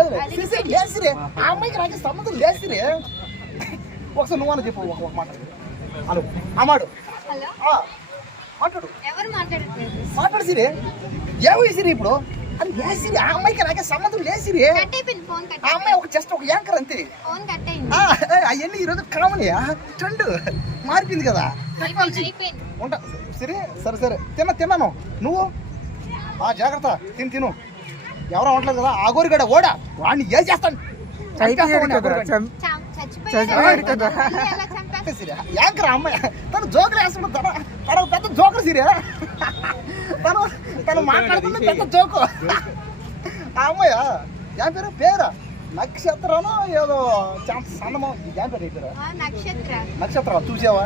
లేసిరే. ఆ అమ్మాయికి నాకు సంబంధం లేసిరే. ఒకసారి నువ్వు అని చెప్పు ఒక మాట. హలో. అమ్మాడు. మాట్లాడు. సిరి ఏమై సిరి ఇప్పుడు. అది లేసిరి. ఆ అమ్మాయికి నాకే సంబంధం లేసిరి. ఆ అమ్మాయి ఒక జస్ట్ ఒక యాంకర్ అంతే. అవన్నీ ఈరోజు కామన్ ట్రెండ్. మారిపోయింది కదా. టెక్నాలజీ. ఉంటా. సరే సరే సరే. తిన్న తిన్నాను. నువ్వు? ఆ జాగ్రత్త. తిని తిను. ఎవరో ఉండలేదు కదా? ఆ గోరిగడ ఓడా? వాడిని ఏం చేస్తాను? యాంకర్ అమ్మాయి. తను జోకులు వేస్తున్నాడు తన. తన ఒక పెద్ద జోకర్ సిరియా. తను తను పెద్ద జోకు. ఆ అమ్మాయి ఏం పేరు? పేరా? నక్షత్రమో ఏదో? సన్నమో? ఏం పేరు పేరు? ఆ, నక్షత్ర. నక్షత్రాలు చూసావా?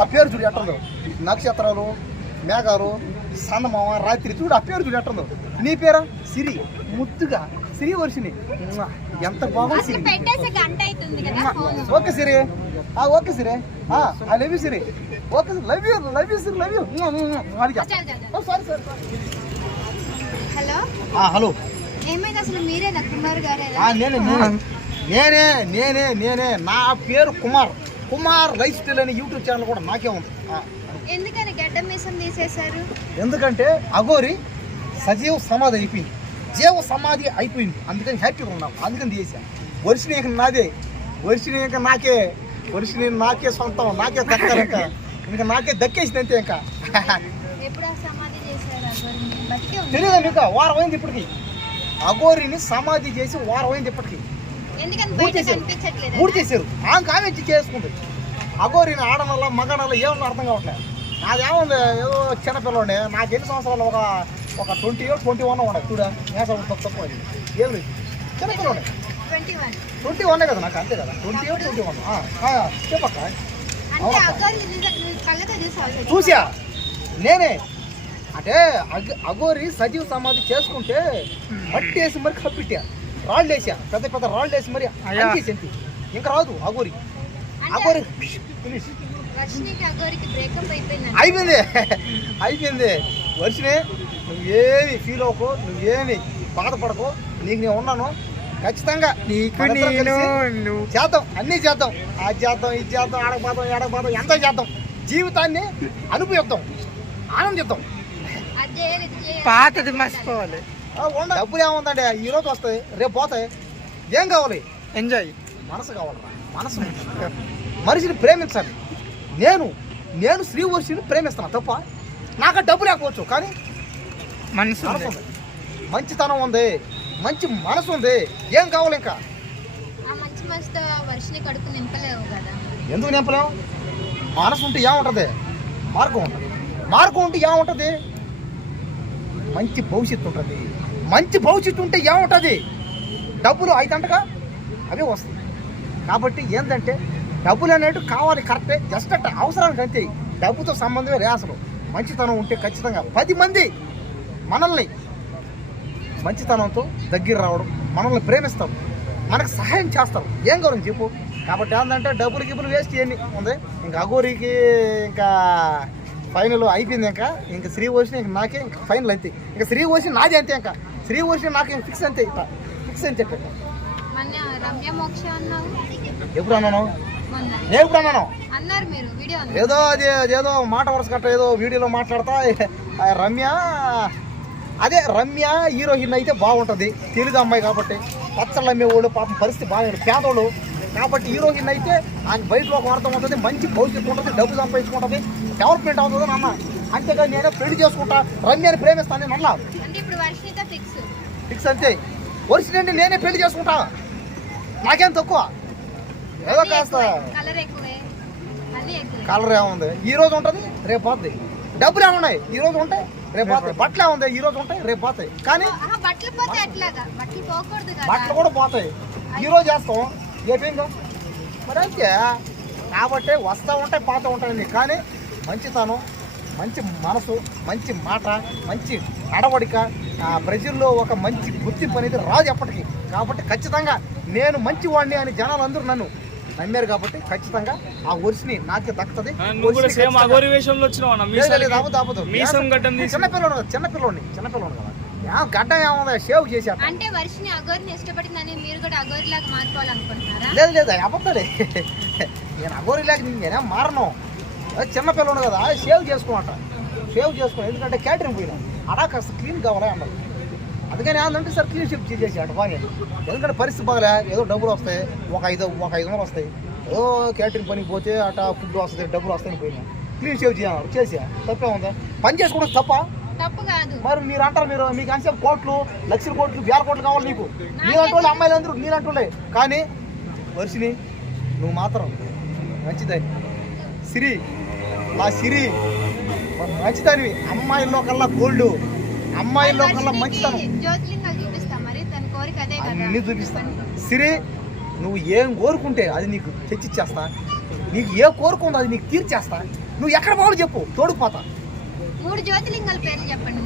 ఆ పేరు చూడు ఎట్టుందో. నక్షత్రాలు మేఘాలు సన్నమామ రాత్రి చూడు ఆ పేరు చూడు ఎట్టుందో. నీ పేరా? సిరి. ముద్దుగా. సిరి వర్షిని. ఎంత బాగుంది సిరి. ఓకే సిరి. ఆ okay Siri. I love you Siri. Okay love you love you Siri love you. Sorry sorry hello? Hello. ఏమైంది అసలు కుమార్ ఆ, నేనే నేనే. నేనే నేనే నా పేరు కుమార్. కుమార్ లైఫ్ స్టైల్ అనే యూట్యూబ్ ఛానల్ కూడా నాకే ఉంది. తీసేశారు. ఎందుకంటే అఘోరి సజీవ సమాధి అయిపోయింది. జీవ సమాధి అయిపోయింది. అందుకని హ్యాపీగా ఉన్నాం. అందుకని తీసేసా వర్షిని ఇంక నాదే. వర్షిని ఇంకా నాకే. వర్షిని నాకే సొంతం. నాకే దక్కాలి ఇంకా ఇంకా నాకే దక్కేసింది అంతే ఇంకా. తెలియదా మీకు వారం అయింది ఇప్పటికి. అఘోరిని సమాధి చేసి వారం అయింది ఇప్పటికి. మూడు చేశారు. ఆమె ఇచ్చి చేసుకుంది. అఘోరిని ఆడనల్ల మగనల్ల ఏమన్నా అర్థం కావట్లేదు నాదేముంది ఏదో చిన్నపిల్లండి నాకు ఎన్ని సంవత్సరాలు ఒక ఒక ట్వంటీ ట్వంటీ వన్ ఉన్నాయి చూడ మేసం తప్పు తక్కువ అది ఏం లేదు. చిన్నపిల్లండి ట్వంటీ వన్ కదా నాకు అంతే కదా. ట్వంటీ ట్వంటీ వన్ చెప్పక్క అగోరి చూసా. నేనే. అంటే అగ అఘోరి సజీవ సమాధి చేసుకుంటే మట్టి వేసి మరి కప్పిట్టా. రాళ్ళు వేసా పెద్ద పెద్ద రాళ్ళు వేసి మరి. అంకేసి ఇంకా రాదు ఫినిష్ అగోరికి బ్రేకప్ అయిపోయింది. అయిపోయింది. వర్షనే నువ్వేమి ఫీల్ అవ్వకు నువ్వేమి బాధపడకు. నీకు నేను ఉన్నాను. ఖచ్చితంగా నీకు నేను చేద్దాం. అన్నీ చేద్దాం. అది చేద్దాం ఇది చేద్దాం ఆడకపోదాం ఏడకపోదాం ఎంత చేద్దాం. జీవితాన్ని అనుభవిద్దాం. ఆనందిద్దాం. పాతది మర్చిపోవాలి. ఆ, డబ్బులు ఏముందండి? ఈ రోజు వస్తాయి. రేపు పోతాయి. ఏం కావాలి? ఎంజాయ్ మనసు కావాలరా. మనసు మనిషిని ప్రేమించాలి. నేను నేను శ్రీవర్షిని ప్రేమిస్తాను తప్ప నాకు డబ్బు లేకపోవచ్చు కానీ మనసు మంచితనం ఉంది. మంచి మనసు ఉంది. ఏం కావాలి ఇంకా? ఆ మంచి మనసుతో వర్షని కడుపు నింపలేవు కదా. ఎందుకు నింపలేం మనసు ఉంటే ఏముంటుంది మార్గం ఉంటుంది. మార్గం ఉంటే ఏముంటుంది మంచి భవిష్యత్తు ఉంటుంది. మంచి భవిష్యత్తు ఉంటే ఏముంటుంది డబ్బులు ఐదంటగా అవే వస్తాయి. కాబట్టి ఏంటంటే డబ్బులు అనేవి కావాలి కరెక్టే. జస్ట్ అట్ట అవసరానికి అంతే డబ్బుతో సంబంధమే లే అసలు. మంచితనం ఉంటే ఖచ్చితంగా పది మంది మనల్ని మంచితనంతో దగ్గర రావడం మనల్ని ప్రేమిస్తారు మనకు సహాయం చేస్తారు. ఏం గౌరవం చెప్పు? కాబట్టి ఏంటంటే డబ్బులు గిబ్బులు వేస్ట్ ఇవన్నీ. ఉంది. ఇంకా అగోరికి ఇంకా ఫైనల్ అయిపోయింది ఇంకా. ఇంకా శ్రీ వర్షి ఇంకా నాకే ఇంకా ఫైనల్ అంతే. ఇంకా శ్రీ వర్షి నాదే అంతే ఇంకా. శ్రీ వర్షి నాకు ఇంకా ఫిక్స్ అంతే. ఫిక్స్ అని చెప్పి మొన్న రమ్య మోక్ష అన్నావు. ఎప్పుడు అన్నాను? నేను అన్నాను? ఏదో అది అదేదో మాట వరుస గట్ట ఏదో వీడియోలో మాట్లాడతా. రమ్య అదే రమ్య హీరోయిన్ అయితే బాగుంటుంది. తెలుగు అమ్మాయి కాబట్టి. పచ్చళ్ళు అమ్మేవాళ్ళు పాపం పరిస్థితి బాగా పేదోళ్ళు. కాబట్టి హీరోయిన్ అయితే ఆయన బయటలో ఒక అర్థం ఉంటుంది మంచి భవిష్యత్తు ఉంటుంది డబ్బు సంపాదించుకుంటుంది డెవలప్మెంట్ అవుతుంది అన్న. అంతేగాని నేను పెళ్ళి చేసుకుంటా రమ్యని ప్రేమిస్తాను నేను అన్నా. ఫిక్స్ అంతే. వరుస నేనే పెళ్ళి చేసుకుంటా. నాకేం తక్కువ? ఏదో కాస్త కలర్ ఏముంది? ఈ రోజు ఉంటుంది రేపు పోతుంది డబ్బులు ఏమున్నాయి ఈ రోజు ఉంటాయి రేపు పోతాయి బట్టలు ఏముంది? ఈ రోజు ఉంటాయి రేపు పోతాయి కానీ బట్టలు కూడా పోతాయి. ఈ రోజు వేస్తాం రేపేందో మరి అంతే కాబట్టి వస్తూ ఉంటాయి పోతూ ఉంటాయండి. కానీ మంచితనం మంచి మనసు మంచి మాట మంచి నడవడిక ఆ ప్రజల్లో ఒక మంచి గుర్తింపు అనేది రాదు ఎప్పటికీ. కాబట్టి ఖచ్చితంగా నేను మంచివాడిని అని జనాలు అందరూ నన్ను నమ్మారు కాబట్టి ఖచ్చితంగా ఆ ఒరిసిని నాకే దక్కుతుంది. అగోరి చిన్నపిల్లడు చిన్నపిల్లోని చిన్నపిల్లోని కదా. గడ్డ ఏముంది? షేవ్ చేసా అంటే వర్షిని అగోరిని ఇష్టపడిందని మీరు కూడా అగోరిలాగా మారిపోవాలనుకుంటున్నారా లేదు లేదు అబద్ధాలే నేను అగోరి లేక నేనేం మారను. అది చిన్న పిల్లడు కదా షేవ్ చేసుకోమంట. షేవ్ చేసుకో ఎందుకంటే క్యాటరింగ్ పోయినా. అలా కాస్త క్లీన్ కావాలా అన్నారు. అందుకని ఏంటంటే సార్ క్లీన్ షేప్ చేసేసి అటు బాగా ఎందుకంటే పరిస్థితి బాగలే ఏదో డబ్బులు వస్తాయి ఒక ఐదు ఒక ఐదు వందలు వస్తాయి. ఏదో క్యాటరింగ్ పనికి పోతే అట ఫుడ్ వస్తుంది డబ్బులు వస్తాయని పోయినా. క్లీన్ షేవ్ చేయాలి చేసా. తప్పే ఉందా? పని చేసుకోవడం తప్ప? మరి మీరు అంటారు మీరు మీకు అంతే కోట్లు లక్షల కోట్లు వేల కోట్లు కావాలి నీకు. వాళ్ళు అమ్మాయిలు అందరూ వాళ్ళే. కానీ వర్షిని నువ్వు మాత్రం మంచిదని సిరి నా సిరి. మంచిదానివి. అమ్మాయిల్లో కల్లా గోల్డ్. అమ్మాయిల్లో కల్లా మంచితనం. అన్ని చూపిస్తా. సిరి నువ్వు ఏం కోరుకుంటే అది నీకు తెచ్చిచ్చేస్తా. నీకు ఏ కోరుకుందో అది నీకు తీర్చేస్తా. నువ్వు ఎక్కడ పోవాలో చెప్పు తోడుకుపోతా. మూడు జ్యోతిలింగాల పేర్లు చెప్పండి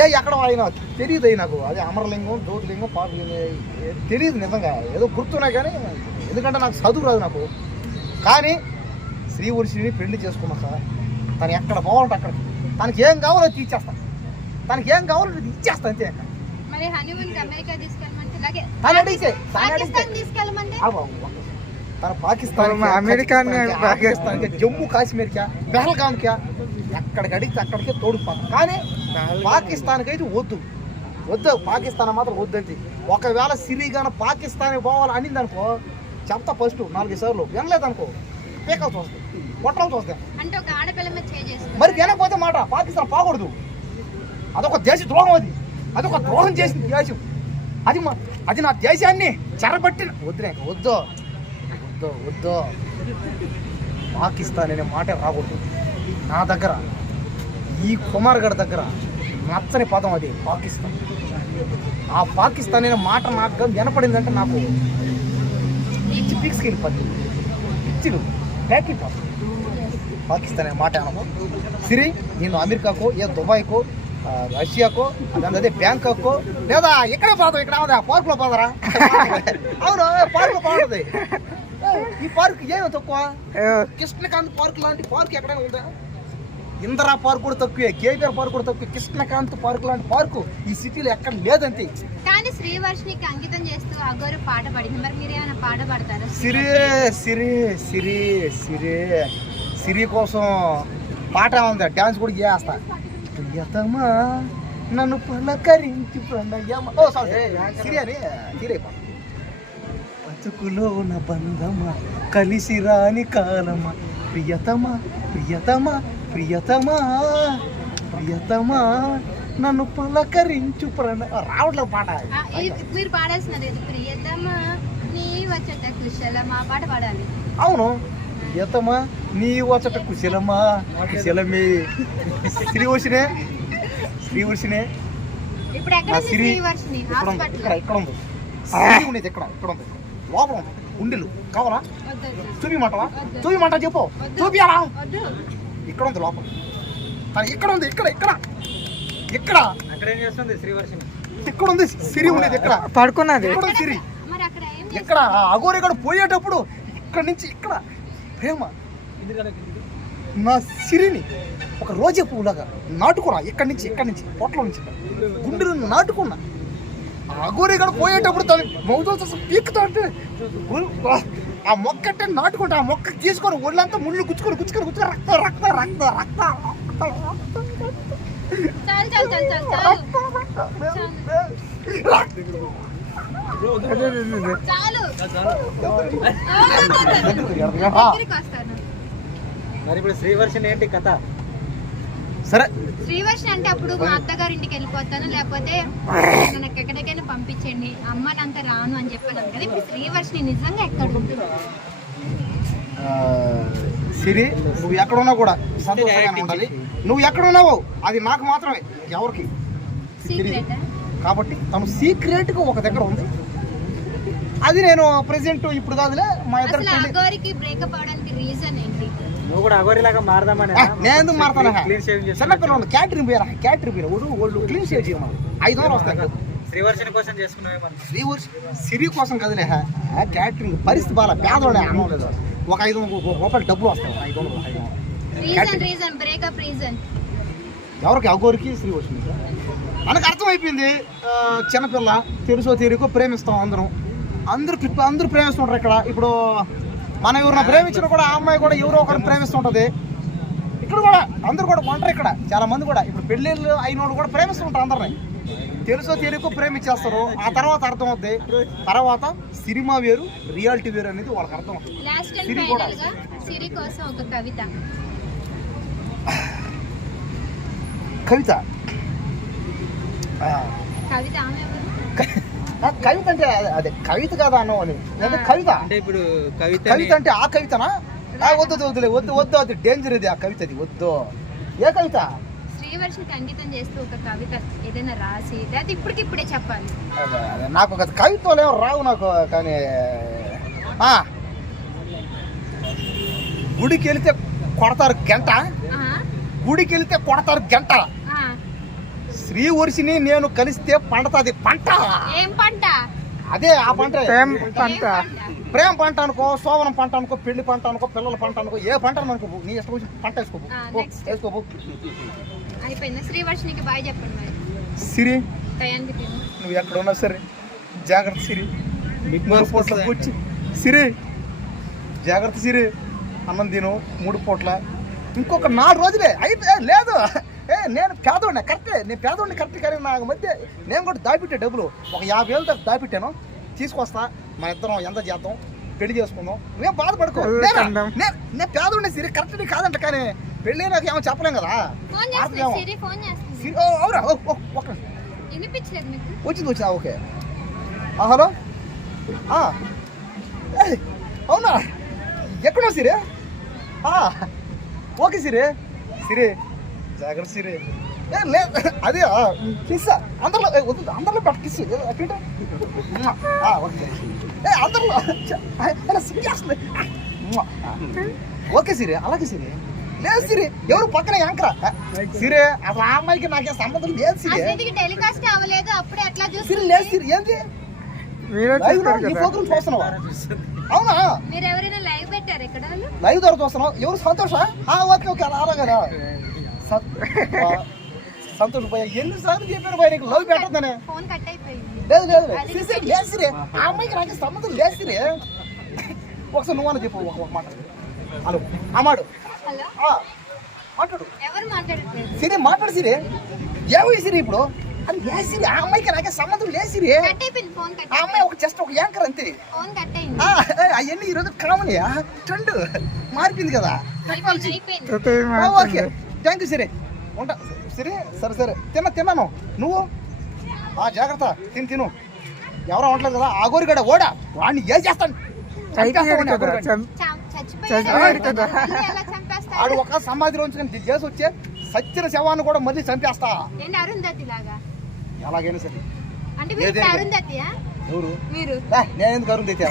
ఏ ఎక్కడ అయినా తెలియదు అయి నాకు. అది అమరలింగం జ్యోతిలింగం పాపలింగం తెలియదు నిజంగా. ఏదో గుర్తున్నాయి కానీ ఎందుకంటే నాకు చదువు రాదు నాకు. కానీ శ్రీ వర్షిని పెళ్ళి చేసుకున్నా సార్ తను ఎక్కడ పోవాలంటే అక్కడ తనకి ఏం కావాలో అది తీర్చేస్తా. తనకి ఏం కావాలో ఇచ్చేస్తా అంతే మరి హనీమూన్ అమెరికా తీసుకెళ్ళమంటే అలాగే తను అడిగితే తను అడిగితే. పాకిస్తాన్ తీసుకెళ్ళమంటే? తన అమెరికా పాకిస్తాన్. జమ్మూ కాశ్మీర్కా ఎక్కడికి అడిగితే అక్కడికే తోడుకుపోతాం కానీ పాకిస్తాన్కి అయితే వద్దు. వద్దు పాకిస్తాన్ మాత్రం వద్దండి ఒకవేళ సిరిగాన పాకిస్తాన్ పోవాలి అనింది అనుకో చెప్తా ఫస్ట్ నాలుగు సార్లు. వినలేదనుకో పీకల్సి వస్తాయి కొట్టాల్సి వస్తాయి అంటే ఒక ఆడపిల్ల మీద చేసి మరి వినకపోతే మాట పాకిస్తాన్ పోకూడదు. అదొక దేశ ద్రోహం అది. అదొక ద్రోహం చేసింది దేశం. అది మా అది నా దేశాన్ని చెరబట్టిన వద్దులే వద్దు. వద్దు వద్దు. పాకిస్తాన్ అనే మాట రాకూడదు. నా దగ్గర ఈ కుమార్ గడ్ దగ్గర నచ్చని పదం అది పాకిస్తాన్. ఆ పాకిస్తాన్ అనే మాట నాకు వినపడిందంటే నాకు పిచ్చి పిక్స్కి వెళ్ళిపోద్ది పిచ్చిలు ప్యాకెట్ పాకిస్తాన్ అనే మాట అనము సిరి నేను అమెరికాకో ఏ దుబాయ్కో రష్యాకో అదే అదే బ్యాంకాకో లేదా ఎక్కడే పోతాం ఇక్కడ అవుదా పార్కులో పోదరా? అవును పార్కులో బాగుంటుంది ఈ పార్క్ ఏమో తక్కువ? కృష్ణకాంత్ పార్క్ లాంటి పార్క్ ఎక్కడైనా ఉందా? ఇందిరా పార్క్ కూడా తక్కువే కేబీఆర్ పార్క్ కూడా తక్కువే కృష్ణకాంత్ పార్క్ లాంటి పార్కు ఈ సిటీలో ఎక్కడ లేదంతే. కానీ శ్రీవర్షినికి అంకితం చేస్తూ అగోరు పాట పాడింది. మరి మీరు ఏమైనా పాట పాడతారా? సిరి సిరి సిరి సిరి సిరి కోసం పాట ఉంది డాన్స్ కూడా చేస్తా. ప్రియతమా నన్ను పలకరించి ప్రణయమ. ఓ సారీ సిరి. అని సిరి బతుకులో నా బంధమా కలిసి రాని కాలమా. ప్రియతమా ప్రియతమా ప్రియతమా ప్రియతమా నన్ను పలకరించు ప్రణయ. రావట్లేదు పాట. మీరు పాడాల్సినది ఇది ప్రియతమా నీ వచ్చట కుశలమా? పాట పాడాలి. అవును. ప్రియతమా నీ వచ్చట కుశలమా కుశలమే శ్రీ వర్షినే ఇప్పుడు ఎక్కడ నా సిరి? శ్రీవర్షిని ఇక్కడ ఉంది ఇక్కడ ఉంది ఉండేది ఇక్కడ ఇక్కడ ఉంది లోపల ఉంది ఉండిలు కావాలా? చూపిమంటావా? చూపిమంటా చెప్పు. చూపియాలా? ఇక్కడ ఉంది లోపల. తను ఇక్కడ ఉంది ఇక్కడ ఇక్కడ. ఇక్కడ. అక్కడ ఏం చేస్తుంది శ్రీవర్షిని ఇక్కడ ఉంది సిరి ఉండేది ఇక్కడ. పడుకున్నది. ఇక్కడ సిరి. మరి అక్కడ ఏం చేస్తారు? ఇక్కడ అగోరిగడు పోయేటప్పుడు ఇక్కడ నుంచి ఇక్కడ. ప్రేమ. నా సిరిని ఒక రోజే పువ్వులాగా నాటుకున్నా. ఇక్కడి నుంచి ఇక్కడి నుంచి? పొట్టలో నుంచి గుండెలు నాటుకున్నా. ఆ అగోరిగడు పోయేటప్పుడు తను మౌతో పీకుతా అంటే ఆ మొక్క అంటే నాటుకుంటా. ఆ మొక్క తీసుకొని ఒళ్ళంతా ముళ్ళు గుచ్చుకొని గుచ్చుకొని గుచ్చుకొని రక్త రక్త రక్త రక్త రక్త చాలు చాలు మరి ఇప్పుడు శ్రీవర్షిని ఏంటి కథ? సరే. శ్రీవర్షి అంటే అప్పుడు మా అత్తగారి ఇంటికి వెళ్ళిపోతాను లేకపోతే నాకు ఎక్కడికైనా పంపించండి అమ్మనంత రాను అని చెప్పాను. కదా ఇప్పుడు శ్రీవర్షిని నిజంగా ఎక్కడ ఉంటుంది? సిరి నువ్వు ఎక్కడున్నా కూడా సంతోషంగానే ఉండాలి. నువ్వు ఎక్కడున్నావో అది నాకు మాత్రమే ఎవరికి? సీక్రెట్ కాబట్టి తను సీక్రెట్గా ఒక దగ్గర ఉంది. అది నేను ప్రెసెంట్ ఇప్పుడు కాదులే మా ఇద్దరు అసలు అగోరికి బ్రేకప్ అవడానికి రీజన్ ఏంటి? నువ్వు కూడా అగోరిలాగా మారదామని నేను ఎందుకు మారుతాను? చిన్న పిల్లలు క్యాటరింగ్ పోయారా? క్యాటరింగ్ పోయినా ఒళ్ళు ఒళ్ళు క్లీన్ షేవ్ చేయమని. ఐదు వందలు వస్తాయి కదా. శ్రీవర్షిని కోసం చేసుకున్నావేమన్నా శ్రీవర్షి సిరి కోసం కదలే క్యాటరింగ్ పరిస్థితి బాగా పేదవాడే అన్నం లేదు. ఒక ఐదు వందల రూపాయలు డబ్బులు వస్తాయి. ఐదు వందలు ఐదు వందలు. రీజన్ రీజన్ బ్రేకప్ రీజన్ ఎవరికి? అగోరికి శ్రీ వచ్చింది మనకు అర్థమైపోయింది చిన్నపిల్ల తెలుసో తెలియకో ప్రేమిస్తాం అందరం. అందరూ అందరూ ప్రేమిస్తుంటారు ఇక్కడ. ఇప్పుడు మనం ఎవరిని ప్రేమించినా కూడా ఆ అమ్మాయి కూడా ఎవరో ఒకరిని ప్రేమిస్తుంటది. ఇక్కడ కూడా అందరూ కూడా ఉంటారు ఇక్కడ. చాలా మంది కూడా. ఇప్పుడు పెళ్ళిళ్ళు అయినోడు కూడా ప్రేమిస్తుంటారు అందరిని. తెలుసో తెలియకో ప్రేమించేస్తారు. ఆ తర్వాత అర్థం అవుద్ది తర్వాత సినిమా వేరు రియాలిటీ వేరు అనేది వాళ్ళకి అర్థం అవుతుంది లాస్ట్ అండ్ సిరి కూడా. ఫైనల్గా సిరి కోసం ఒక కవిత. కవిత. కవిత కవిత అంటే అదే- కవిత కదా అన్నావు అని. అంటే కవిత? అంటే ఇప్పుడు కవిత కవిత అంటే ఆ కవితనా? ఆ, వద్దు వద్దు, వద్దులే వద్దు వద్దు అది డేంజర్ ఇది ఆ కవిత అది వద్దు. ఏ కవిత? శ్రీవర్షికి అంకితం చేస్తూ ఒక కవిత ఏదైనా రాసి ఇప్పటికిప్పుడే చెప్పాలి. నాకు ఒక కవితలు ఏమో రావు నాకు కానీ ఆ, గుడికి వెళితే కొడతారు గంట. ఆ, గుడికి వెళితే కొడతారు గంట. శ్రీ వర్షిని నేను కలిస్తే పండుతుంది. పంట! ఏం పంట? అదే ఆ పంట. ప్రేమ ఏం పంట? ప్రేమ పంట అనుకో శోభనం పంట అనుకో పెళ్ళి పంట అనుకో పిల్లల పంట అనుకో ఏ పంట అనుకో నీ ఇష్టం వచ్చిన పంట బాయ్ చెప్పండి మరి. సిరి నువ్వు ఎక్కడ ఉన్నా సరే జాగ్రత్త సిరి. మూడు పూట్ల కూర్చి సిరి జాగ్రత్త సిరి. అన్నం తిను మూడు పూట్ల. ఇంకొక నాలుగు రోజులే. అయితే లేదు. నేను పేదోడిని కరెక్టే నేను పేదోడిని కరెక్ట్ కానీ నాకు మధ్య నేను కూడా దాపిట్టే డబ్బులు. ఒక యాభై వేలు దాకా దాపిట్టాను. తీసుకొస్తా మన ఇద్దరం ఎంత చేద్దాం పెళ్ళి చేసుకుందాం. నువ్వేం బాధపడుకో. నేనా? పేదోడిని సిరి కరెక్ట్ నీ కాదంట కానీ పెళ్ళి నాకు ఏమో చెప్పలేం కదా. ఒక మీకు? వచ్చింది వచ్చింది ఓకే. ఆ, హలో? అవునా? ఎక్కడో సిరే? ఆ, ఓకే సిరే. సిరే జాగ్రత్త సిరే. ఏ లేదు అదే కిస్ అందరిలో వద్దు అందరిలో పెట్ట కిస్ అక్కడ ఓకే. ఏ అందరిలో ఓకే సిరే అలాగే సిరే. లేదు సిరి ఎవరు పక్కన యాంకరా? సిరే అసలు ఆ అమ్మాయికి నాకే సంబంధం లేదు సిరే. టెలికాస్ట్ అవ్వలేదు అప్పుడే ఎట్లా సిరి లేదు సిరి నీ కదా. ప్రోగ్రామ్ చూస్తున్నావా? అవునా? మీరు ఎవరైనా లైవ్ పెట్టారు లైవ్ ద్వారా చూస్తున్నావు? ఎవరు సంతోష? ఆ, ఓకే ఓకే అలా ఆ, సంతోష్ భయ ఎన్నిసార్లు చెప్పారు భయ నీకు లవ్ పెట్టద్దని ఫోన్ కట్ అయిపోయింది. లేదు లేదు. లేదు. సిరి, సిరి, లేదు సిరి ఆ అమ్మాయికి నాకు సంబంధం లేదు సిరి ఒకసారి నువ్వు అని చెప్పు ఒక మాట. హలో. అమ్మాడు హలో. ఆ, మాట్లాడు. సిరి మాట్లాడు సిరి. ఏమై సిరి ఇప్పుడు. అది లేదు సిరి ఆ అమ్మాయికి నాకే సంబంధం లేదు సిరి కట్ అయిపోయింది ఫోన్ కట్ ఆ అమ్మాయి ఒక జస్ట్ ఒక యాంకర్ అంతే. ఫోన్ కట్ అయింది. అవన్నీ ఈరోజు కామనియా ట్రెండ్. మారిపోయింది కదా. ఓకే. థ్యాంక్ యూ సరే ఉంటా సరే సరే సరే. తిన్నా తిన్నాను. నువ్వు? ఆ జాగ్రత్త. తిని తిను. ఎవరో ఉండలేదు కదా. ఆగోరి గడ ఓడా? వాడిని ఏం చేస్తాను? ఆడు ఒక సమాధిలో ఉంచుకొని చేసి వచ్చే సచ్చిన శవాన్ని కూడా మళ్ళీ చంపేస్తా. ఎలాగైనా సరే. అంటే మీరు. నేను ఎందుకు అరుణ్ తెచ్చా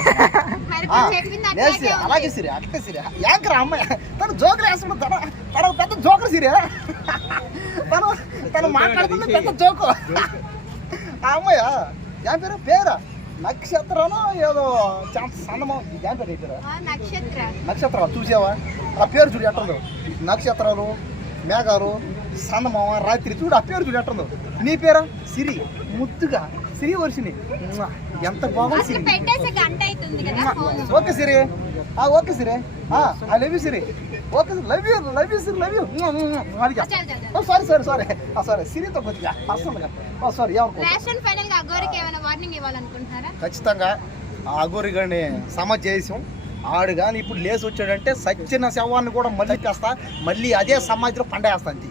సిరి. అలాగే సిరి అట్లే సిరి. యాంకర్ అమ్మాయి తను జోకర్ తన తన ఒక పెద్ద జోకర్ సిరి. తను తను మాట్లాడుతుంది పెద్ద జోకు. ఆ అమ్మాయ ఏం పేరు? పేరా? నక్షత్రమో ఏదో సన్నమో? ఏం పేరు నక్షత్ర. నక్షత్రాలు చూసావా? ఆ పేరు చూడు ఎట్టుందో. నక్షత్రాలు మేఘాలు సన్నమామ రాత్రి చూడు ఆ పేరు చూడు ఎట్టుందో. నీ పేరా? సిరి. ముద్దుగా. సిరి వర్షిని. ఎంత బాగుంది సిరి. ఓకే సిరి. ఆ ఓకే సిరి. ఆ I love you Siri. Okay love you love you Siri love you. Sorry sorry sorry. Sorry సిరితో కొద్దిగా పర్సనల్గా సారీ వార్నింగ్ ఇవ్వాలనుకుంటున్నారా? ఖచ్చితంగా ఆ అఘోరి గారిని సమ చేసాం. ఆడు కానీ ఇప్పుడు లేచి వచ్చాడంటే సచ్చిన శవాన్ని కూడా మళ్ళీ తెస్తా మళ్ళీ అదే సమాధిలో పండేస్తా అంతే.